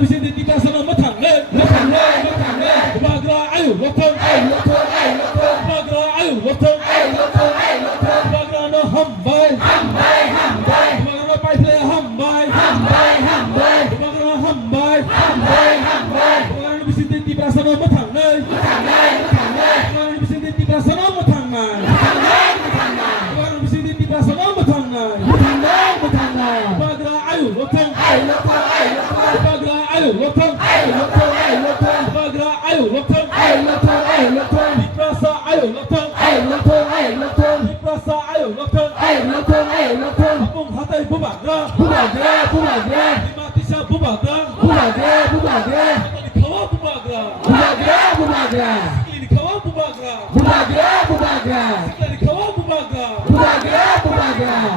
bising di kita sana matang le bagra ayu lokong bagra ayu lokong bagra no hambai bagra no pai le hambai bagra no hambai bagra bising di kita sana matang le bagra bising di kita sana matang bagra bising di kita sana matang bagra ayu lokong bagra ayu lokong bagra ayu lokong diprasa ayu lokong diprasa ayu lokong apung hatai bubagra dimati sya bubagra di kawa bubagra di kawa bubagra di kawa bubagra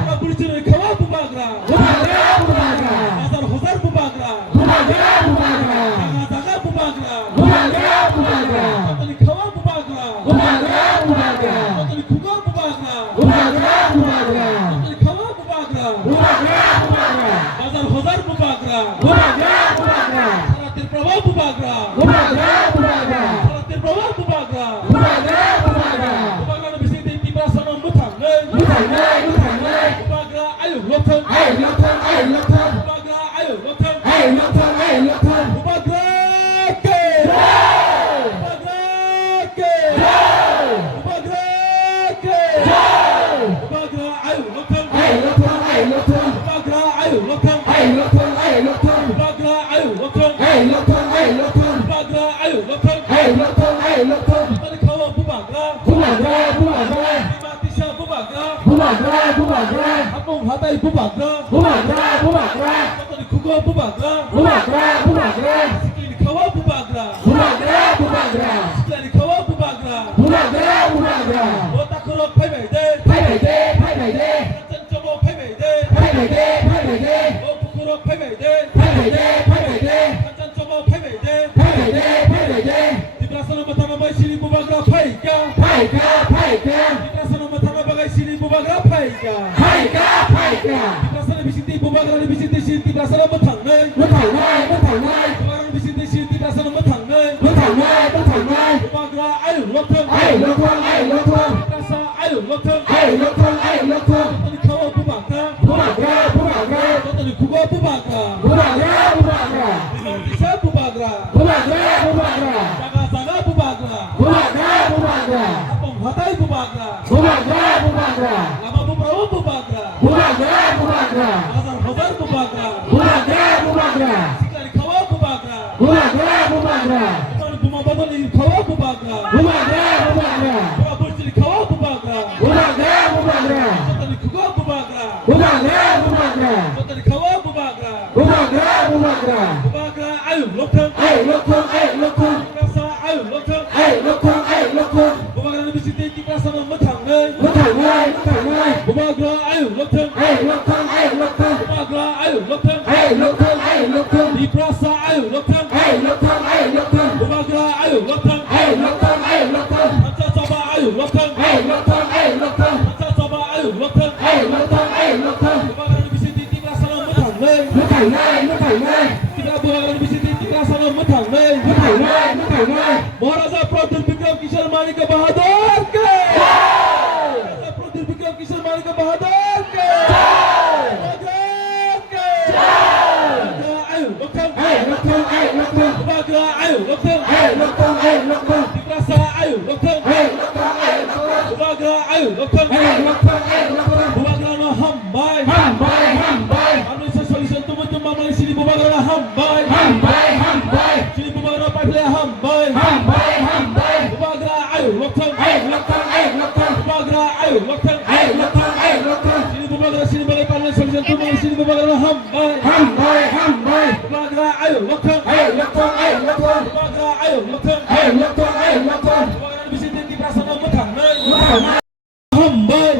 kabur ciri kawa bubagra azar hozar bubagra jaga bubagra di kawa bubagra di kuga bubagra di kawa bubagra azar hozar bubagra saratir prawa bubagra saratir prawa bubagra bubagra no bising di prasana mutang bubagra ayu lokong bubagra ayu lokong bubagra ke bubagra ayu lokong bubagra ayu lokong bubagra ayu lokong bubagra ayu lokong tadi kawa bubagra dimati sya bubagra apung hatai bubagra tadi kuga bubagra sikili kawa bubagra sikili kawa bubagra otak korok pai bai de kancan cobo pai bai de opukurok pai bai de kancan cobo pai bai de diprasana matana bai siri bubagra pai ka diprasana matana bagai siri bubagra pai ka diprasana bisiti bubagra bisiti siri diprasana matang nai bubagra bisiti siri diprasana matang nai bubagra ayu lokong diprasa ayu lokong tadi kawa bubagra tadi kuga bubagra dimati sya bubagra jaga bubagra apung hatai bubagra lama buprawa bubagra azar hozar bubagra sikali kawa bubagra bumabadon di kawa bubagra kabur ciri kawa bubagra tadi kuga bubagra tadi kawa bubagra bubagra ayu lokong rasa ayu lokong bubagra ni bisiti di prasana matang bubagra ayu lokong bubagra ayu lokong di prasa ayu lokong bubagra ayu lokong kanca coba ayu lokong kanca coba ayu lokong bubagra ni bisiti di prasana matang tidak bubagra ni bisiti di prasana matang Maharaja Pradir Bikram Kishore Manika Bahadur ke Maharaja Pradir Bikram Kishore Manika Bahadur ke ayu lokong bubagra ayu lokong diprasa ayu lokong bubagra ayu lokong bubagra no hambai manusia solution tumu mamali sini bubagra no hambai sini bubagra pai le hambai bubagra ayu lokong bubagra ayu lokong sini bubagra sini balai pai solution tumu sini bubagra no hambai bubagra ayu lokong bubagra ayu lokong bubagra bisiti di prasana matang hambai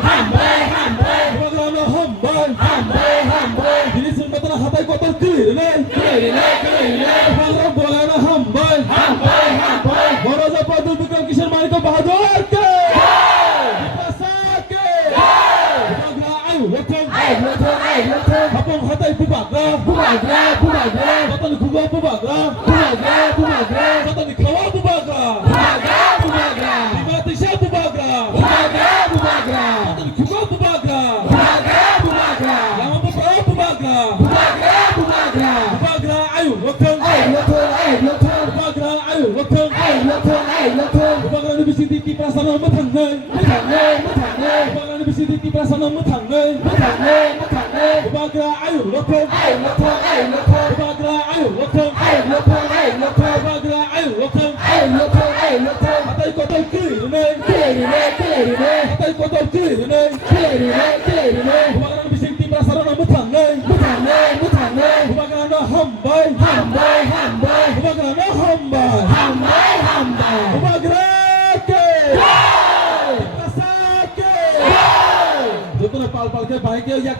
bubagra no hambai ini sembatan hatai kotor kiri bubagra no hambai Maharaja Pradir Bikram Kishore Manika Bahadur ke diprasa ke bubagra ayu lokong Habang hatay bubagra Kata ni kuwa bubagra Kata ni kawa bubagra Dimati siya bubagra Kata ni kuwa bubagra Lama bubagra Bubagra ayo wakang Bubagra ayo wakang Bubagra ni bisiti ki prasana matang ngay Bubagra ni bisiti ki prasana matang ngay Bubagra ayo wakang Bubagra ayo wakang Bubagra ayo wakang Hatay ko tayo kiri Hatay ko tayo kiri Bubagra ni bisiti prasana matang ngay Bubagra na hambay Bubagra na hambay Bubagra ke Prasana ke Joto na pal ke bhai ke yak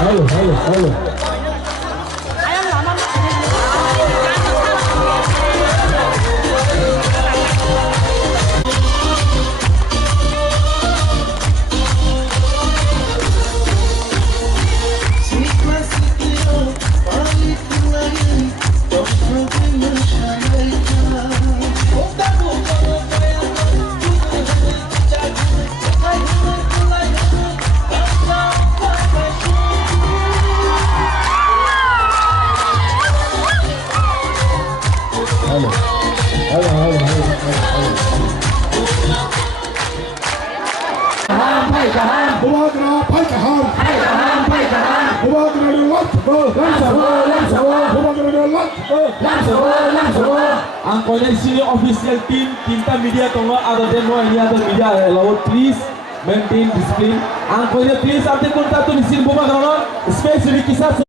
Halo Bubagra Paikahan Bubagra Ang koneksi official team Tinta media tonga ada demo ini ada media laut please maintain discipline ang koneksi please arte kontak tu di sini Bubagra space di kisah